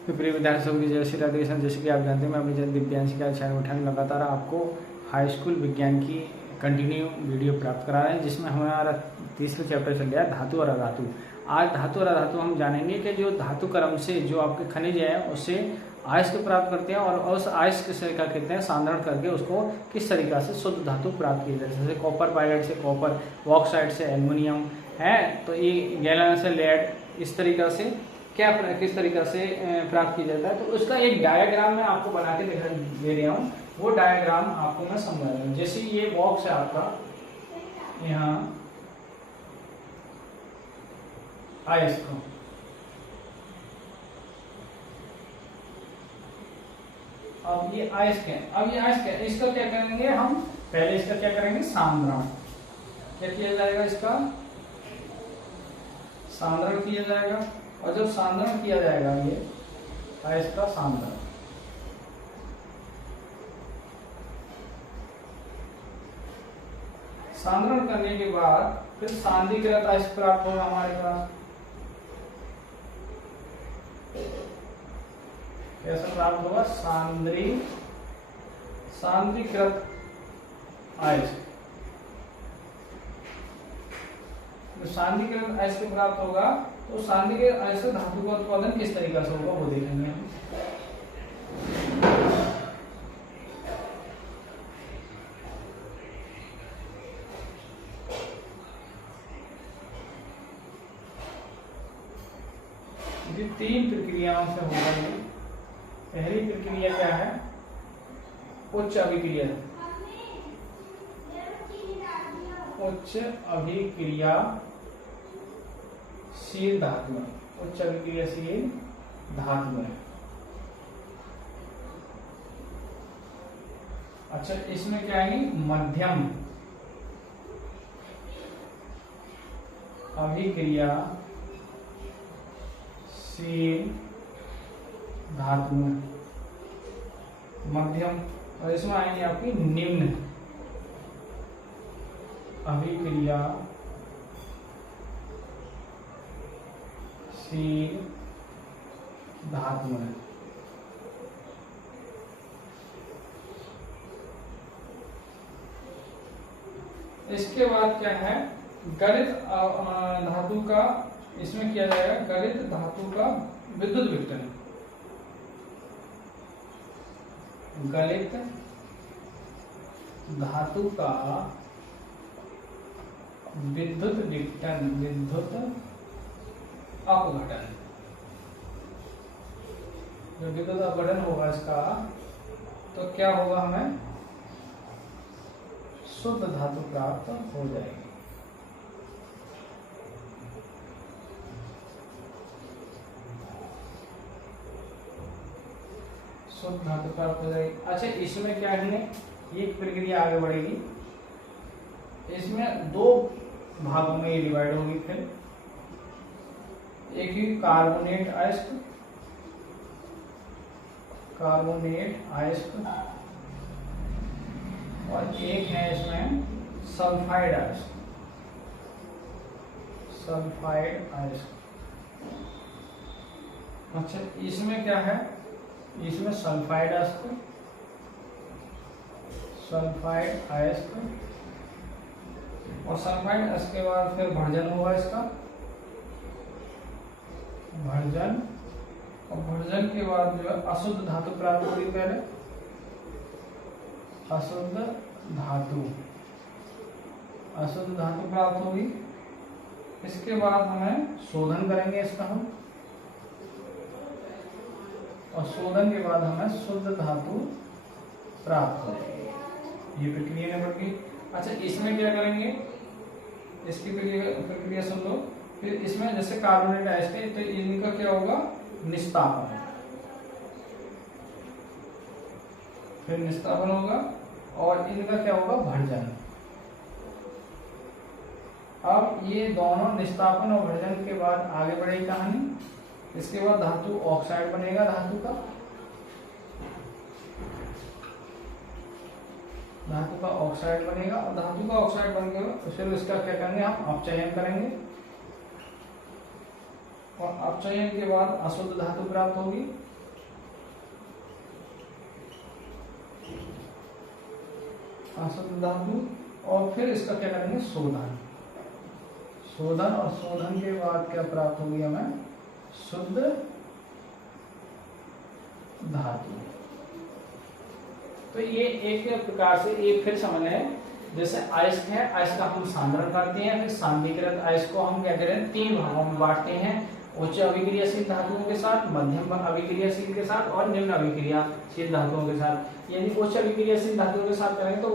तो प्रिय विद्यार्थियों की जय श्री राधे कृष्ण। जैसे कि आप जानते हैं मैं अपनी जन दिव्यांश का चैनल उठाने लगातार आपको हाई स्कूल विज्ञान की कंटिन्यू वीडियो प्राप्त करा रहे हैं, जिसमें हमारा तीसरा चैप्टर चल गया धातु और अधातु। आज धातु और अधातु हम जानेंगे कि जो धातु क्रम से जो आपके खनिज है उससे अयस्क प्राप्त करते हैं और उस अयस्क से क्या कहते हैं सांद्रण करके उसको किस तरीका से शुद्ध धातु प्राप्त की जाती है। जैसे कॉपर पायलाइट से कॉपर, बॉक्साइट से एल्युमिनियम है, तो ये गैलन से लेड, इस तरीका से क्या किस तरीका से प्राप्त किया जाता है। तो उसका एक डायग्राम मैं आपको बना के दिखा दे रहा हूँ, वो डायग्राम आपको मैं समझा रहा हूँ। जैसे ये बॉक्स है आपका, यहाँ अयस्क, अब ये अयस्क है, अब ये अयस्क है, इसका क्या करेंगे हम, पहले इसका क्या करेंगे सांद्रण, क्या किया जाएगा, इसका सांद्रण किया जाएगा। और जब सांद्रण किया जाएगा ये अयस्क का सांद्रण, सांद्रण करने के बाद फिर सांद्रीकृत अयस्क प्राप्त होगा हमारे पास। कैसा प्राप्त होगा, सांद्रीकृत अयस्क। सांद्रीकृत अयस्क प्राप्त होगा तो सांद्रीकृत अयस्क धातु का उत्पादन किस तरीका से होगा वो देखेंगे हम। ये तीन प्रक्रियाओं से होगा। ये पहली प्रक्रिया क्या है, उच्च अभिक्रिया, उच्च अभिक्रियाशील धातु, उच्च अभिक्रियाशील धातु है। अच्छा, इसमें क्या आएंगी, मध्यम अभिक्रियाशील धातु है, मध्यम। और इसमें आएंगे आपकी निम्न अभिक्रियाशील धातु है। इसके बाद क्या है, गलित धातु का इसमें किया जाएगा, गलित धातु का विद्युत विघटन, गलित धातु का विद्युत विघटन, विद्युत अपघटन। जो विद्युत अपघटन होगा इसका, तो क्या होगा, हमें शुद्ध धातु प्राप्त हो जाएगी। शुद्ध धातु प्राप्त हो जाएगी। अच्छा, इसमें क्या है, ये प्रक्रिया आगे बढ़ेगी, इसमें दो भागों में ये डिवाइड होगी। फिर एक ही कार्बोनेट अयस्क, और एक है इसमें सल्फाइड अयस्क, अच्छा, इसमें क्या है, इसमें सल्फाइड अयस्क, और सल्फाइड अयस्क के बाद फिर भर्जन होगा इसका, भर्जन, और भर्जन के बाद जो है अशुद्ध धातु प्राप्त होगी। पहले अशुद्ध धातु प्राप्त होगी। इसके बाद हमें शोधन करेंगे इसका हम, और शोधन के बाद हमें शुद्ध धातु प्राप्त होगी। ये प्रक्रिया नंबर की। अच्छा, इसमें क्या करेंगे, इसकी प्रक्रिया सुन लो। फिर इसमें जैसे कार्बोनेट अयस्क है, तो इनका क्या होगा, निस्तापन, फिर निस्तापन होगा, और इनका क्या होगा, भर्जन। अब ये दोनों निस्तापन और भर्जन के बाद आगे बढ़ेगी कहानी। इसके बाद धातु ऑक्साइड बनेगा, धातु का ऑक्साइड बनेगा, और धातु का ऑक्साइड बन गया तो फिर इसका क्या करेंगे, हम अपचयन करेंगे। और अपचयन के बाद अशुद्ध धातु प्राप्त होगी। अशुद्ध धातु, और फिर इसका क्या करेंगे, शोधन। शोधन, और शोधन के बाद क्या प्राप्त होगी हमें, शुद्ध धातु। तो ये एक प्रकार से एक फिर समझ लें, जैसे अयस्क है, अयस्क का हम सांद्रण करते हैं, फिर सांद्रीकृत अयस्क को हम क्या करें, 3 भागों में बांटते हैं, उच्च अभिक्रियाशील धातुओं के साथ, मध्यम अभिक्रियाशील के साथ और निम्न अभिक्रियाशील धातुओं के साथ। यदि उच्च अभिक्रियाशील धातुओं के साथ करेंगे तो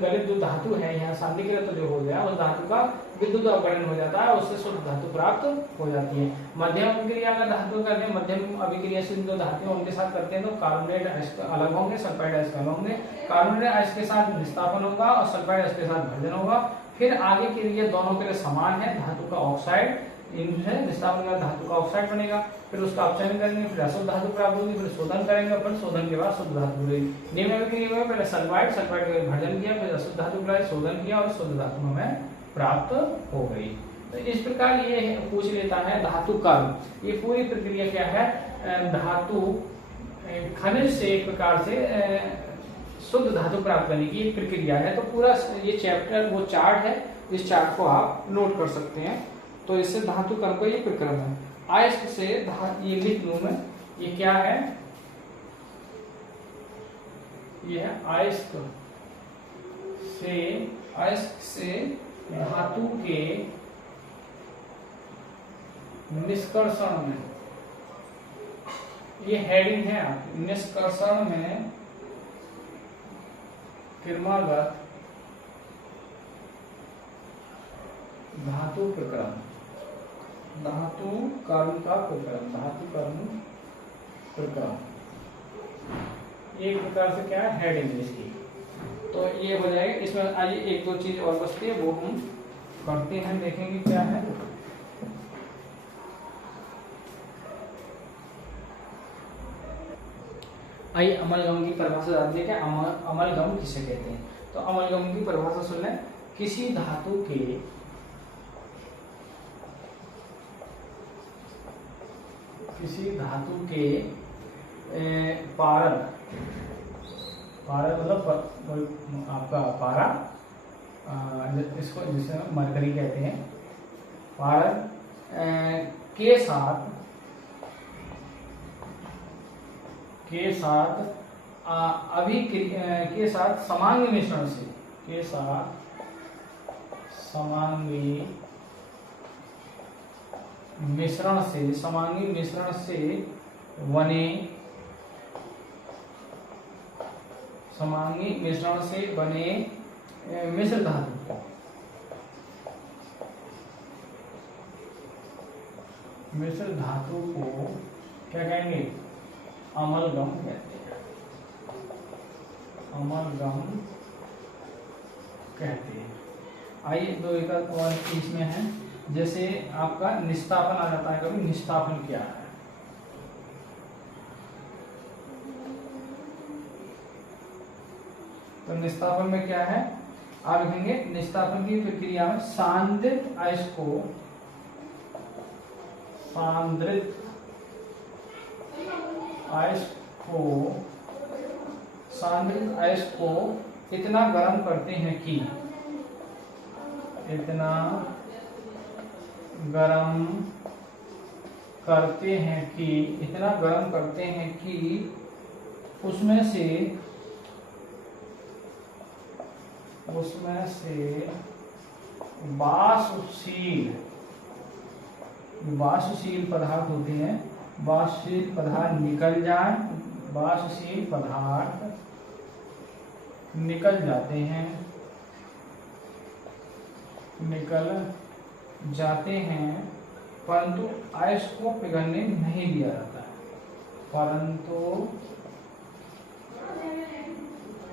गलित जो धातु है यहाँ सांद्रीकृत जो हो गया, उस धातु का विद्युत अवकरण हो जाता है, उससे शुद्ध धातु प्राप्त हो जाती है। मध्यम अभिक्रिया का धातु करते हैं, मध्यम अभिक्रियाशील जो धातु है उनके साथ करते हैं तो कार्बोनेट अयस्क अलग होंगे, सल्फाइड अयस्क अलग होंगे। कार्बोनेट अयस्क के साथ निस्तापन होगा और सल्फाइड अयस्क के साथ भर्जन होगा। फिर आगे के लिए दोनों के लिए समान है, धातु का ऑक्साइड, इनसे निस्तापन का धातु का ऑक्साइड बनेगा, फिर उसका अपचयन करेंगे, फिर अशुद्ध धातु प्राप्त होगी, फिर शोधन करेंगे, फिर शोधन के बाद शुद्ध धातु बनेगी। निम्न अभिक्रिया में पहले सल्फाइड का भर्जन किया, फिर अशुद्ध धातु का शोधन किया और शुद्ध धातु हमें प्राप्त हो गई। तो इस प्रकार ये पूछ लेता है धातु कर्म। ये पूरी प्रक्रिया क्या है, धातु खनिज से एक प्रकार से शुद्ध धातु प्राप्त करने की एक प्रक्रिया है। तो पूरा ये चैप्टर वो चार्ट है, इस चार्ट को आप नोट कर सकते हैं। तो इससे धातु कर्म का ये प्रक्रम है। अयस्क से ये लिख लूं मैं, ये क्या है, ये है अयस्क से धातु के निष्कर्षण में, ये हेडिंग है आपकी, निष्कर्षण में क्रमागत धातु प्रक्रम, धातु कर्म का प्रक्रम, धातु कर्म प्रक्रम, एक प्रकार से क्या है, हेडिंग इसकी। तो ये हो जाएगा। इसमें आइए एक दो चीज और बचती है, वो हम करते हैं, देखेंगे क्या है। आइए अमलगम की परिभाषा जानते हैं, क्या अमलगम किसे कहते हैं। तो अमलगम की परिभाषा सुन लें, किसी धातु के पारद मतलब आपका पारा, इसको जिसे मरकरी कहते हैं, पारद के साथ के साथ समांगी मिश्रण से बने मिश्र धातु, मिश्र धातु को क्या कहेंगे, अमलगम कहते हैं, अमलगम कहते हैं। आइए दो एक और इसमें है, जैसे आपका निस्तापन आ जाता है कभी, निस्तापन क्या है। तो निस्तापन में क्या है, आप लिखेंगे निस्तापन की प्रक्रिया में सांद्रित अयस्क को इतना गर्म करते हैं कि उसमें से वाष्पशील पदार्थ होते हैं, वाष्पशील पदार्थ निकल जाते हैं, परंतु अयस्क को पिघलने नहीं दिया जाता है, परंतु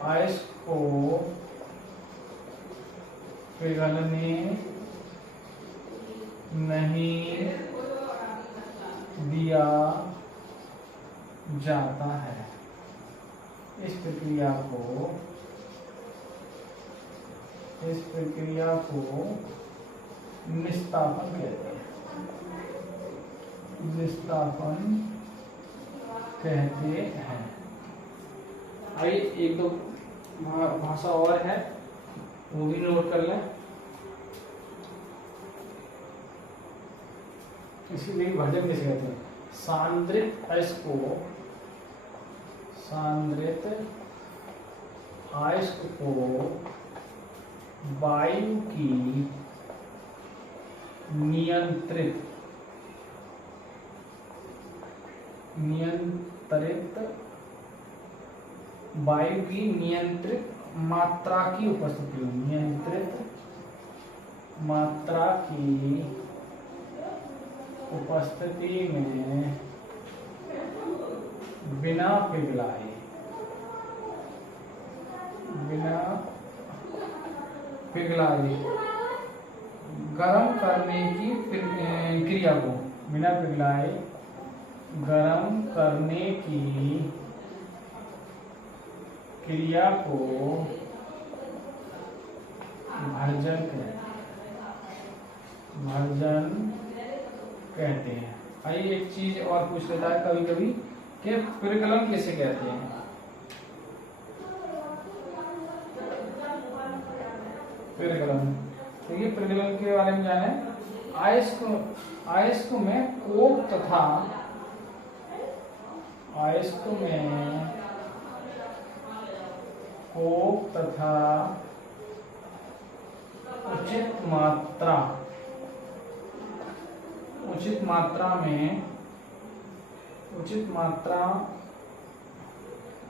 अयस्क को पिघलने नहीं दिया जाता है। इस प्रक्रिया को निस्तापन कहते हैं, आइए एक दो भाषा और है, वो भी नोट कर लें। इसीलिए भर्जन किसे कहते हैं? सांद्रित अयस्क को, सांद्रित अयस्क को वायु की नियंत्रित वायु की नियंत्रित मात्रा की उपस्थिति में, नियंत्रित मात्रा की उपस्थिति में बिना पिघलाए गर्म करने की क्रिया को, बिना पिघलाए गर्म करने की क्रिया को भर्जन कहते हैं। आइए एक चीज और पूछ लेता है कभी कभी कि प्रगलन किसे कहते हैं? प्रगलन, तो ये प्रगलन के बारे में जाने। अयस्क में कोक तथा उचित मात्रा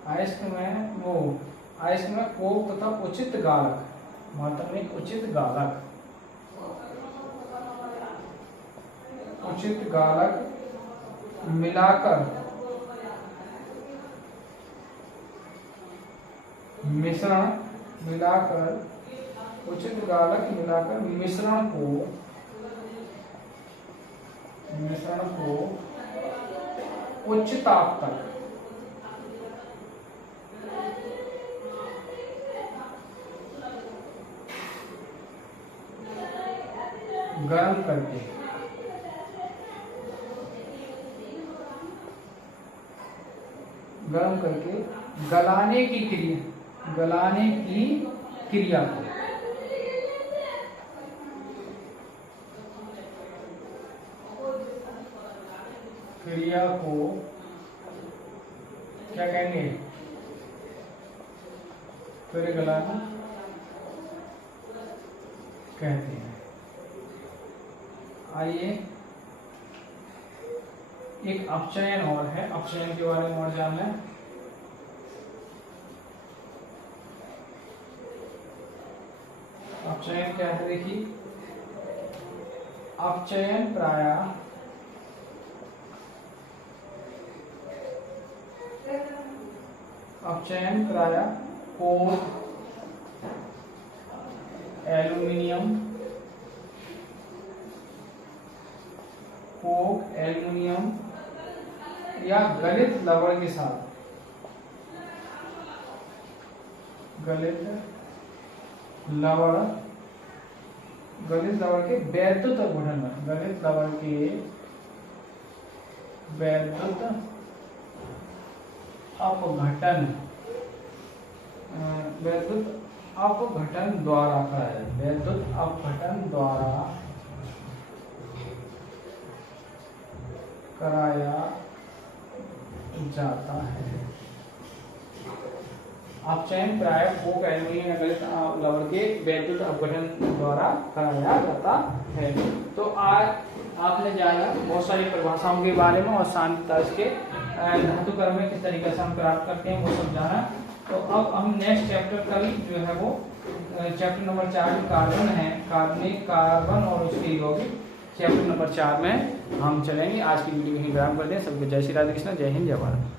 अयस्क में कोक तथा उचित गालक, मात्रा में उचित गालक मिलाकर मिश्रण को उच्च ताप तक गर्म करके गलाने की क्रिया को क्या कहेंगे? प्रगलन कहते हैं। आइए एक अपचयन और है, अपचयन के बारे में और जानना है। अपचयन क्या है? देखिए, अपचयन प्रायः कोक, एल्युमिनियम या गलित लवण के साथ, गलित लवण के वैद्युत अपघटन द्वारा कराया जाता है। अपचयन प्रायः कोक, एल्युमिनियम या गलित लवण के वैद्युत अपघटन द्वारा कराया जाता है। तो आज आपने जाना बहुत सारी परिभाषाओं के बारे में और सांद्रित के धातु क्रम में किस तरीके से हम प्राप्त करते हैं वो सब जाना। तो अब हम नेक्स्ट चैप्टर का भी जो है वो चैप्टर नंबर 4 में कार्बन और उसके यौगिक, चैप्टर नंबर 4 में हम चलेंगे। आज की वीडियो यहीं विराम करते हैं। सबको जय श्री राधे कृष्ण, जय हिंद, जय भारत।